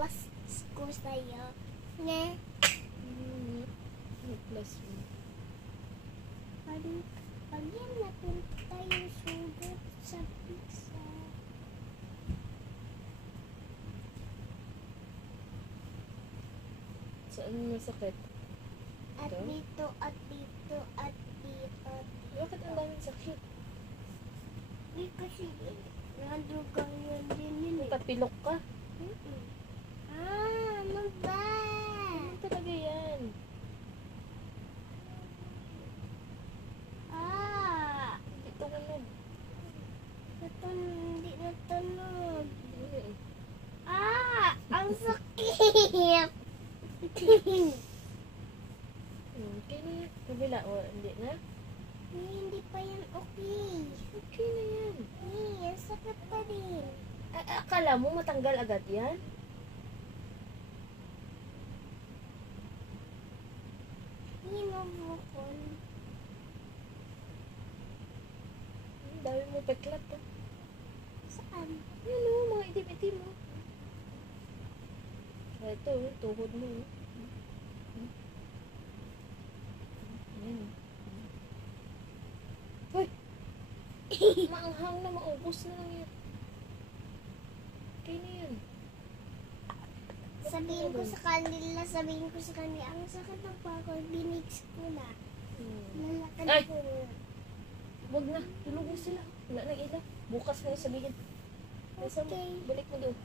plus ko sa'yo. Ne? Plus mo. Pagyan natin tayo sugat sa pizza. Saan masakit? At Ito? dito, at dito, at dito. Bakit ang daming sakit? Hindi kasi nadugang yun din yun eh. Tapilok ka? Ano ba? Ano talaga yan? Hindi tumunog. Hindi natunog. Hindi. Ang sakit! Okay na yan. Kabila o hindi na? Hindi pa yan okay. Okay na yan. Ang sakit pa din. Akala mo matanggal agad yan? Hinubukon. Ang dami mo peklat to. Saan? Yan o, mga itim-itim mo. Ito, tuhod mo. Yan. Hoy! Maanghang na, maubos na lang yan. Okay na yan. Sabihin ko sa kanila, ang sakit ng pako, binix ko na. Nalakad Ay! ko. Huwag na, tulog na sila. Wala nang ilaw. Bukas na yung sabihin. Okay. Balik mo doon.